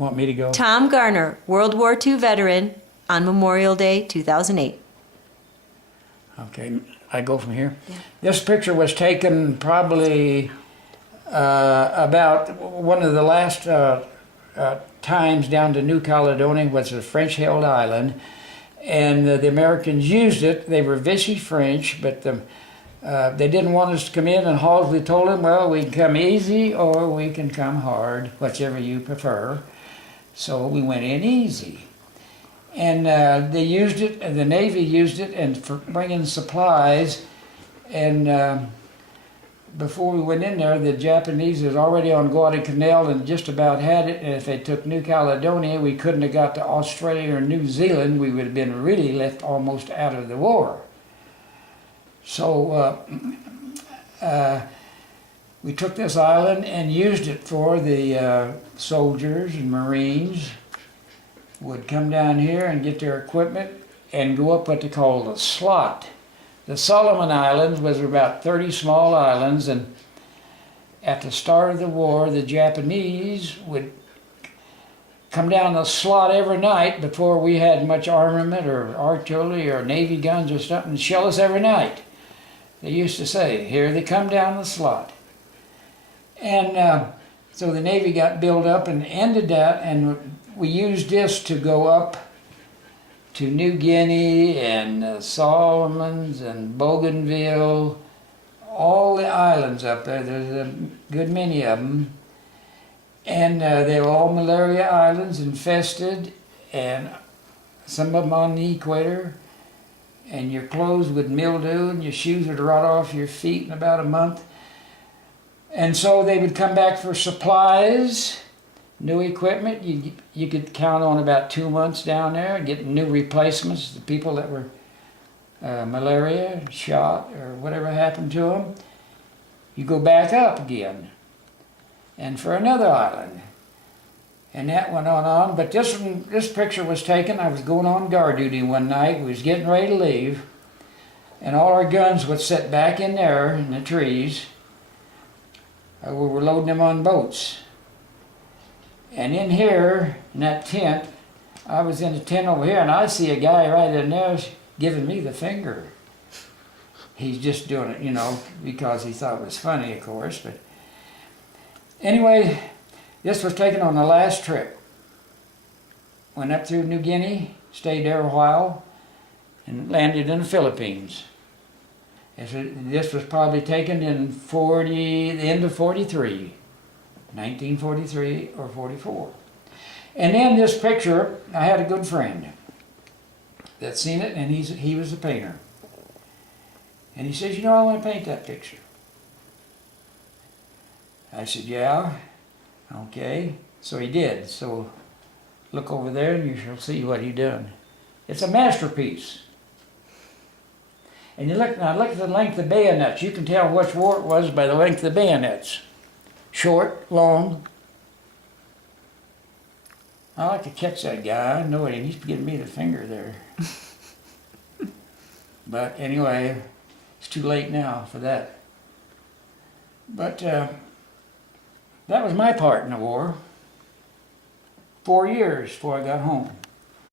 want me to go? Tom Garner, World War II veteran, on Memorial Day 2008. Okay, I go from here. Yeah. This picture was taken probably about one of the last times down to New Caledonia, was a French-held island, and the Americans used it. They were Vichy French, but they didn't want us to come in, and Halsey told them, well, we can come easy or we can come hard, whichever you prefer. So we went in easy. And they used it, and the Navy used it, and for bringing supplies. And before we went in there, the Japanese was already on Guadalcanal and just about had it. And if they took New Caledonia, we couldn't have got to Australia or New Zealand. We would have been really left almost out of the war. So we took this island and used it for the soldiers and Marines would come down here and get their equipment and go up what they call the slot. The Solomon Islands was about 30 small islands, and at the start of the war, the Japanese would come down the slot every night before we had much armament or artillery or Navy guns or something, and shell us every night. They used to say, here they come down the slot. And so the Navy got built up and ended that, and we used this to go up to New Guinea and Solomons and Bougainville, all the islands up there. There's a good many of them. And they were all malaria islands, infested, and some of them on the equator. And your clothes would mildew and your shoes would rot off your feet in about a month. And so they would come back for supplies, new equipment. You could count on about 2 months down there and get new replacements. The people that were malaria, shot, or whatever happened to them, you go back up again and for another island. And that went on. But this picture was taken, I was going on guard duty one night. We was getting ready to leave, and all our guns would sit back in there in the trees. We were loading them on boats. And in here, in that tent, I was in the tent over here, and I see a guy right in there giving me the finger. He's just doing it, you know, because he thought it was funny, of course. But anyway, this was taken on the last trip. Went up through New Guinea, stayed there a while, and landed in the Philippines. This was probably taken in the end of 43, 1943 or 44. And in this picture, I had a good friend that seen it, and he was a painter. And he says, you know, I want to paint that picture. I said, yeah, okay. So he did. So look over there and you shall see what he done. It's a masterpiece. And you look at the length of the bayonets. You can tell which war it was by the length of the bayonets. Short, long. I like to catch that guy. I know it. He's giving me the finger there. But anyway, it's too late now for that. But that was my part in the war. 4 years before I got home.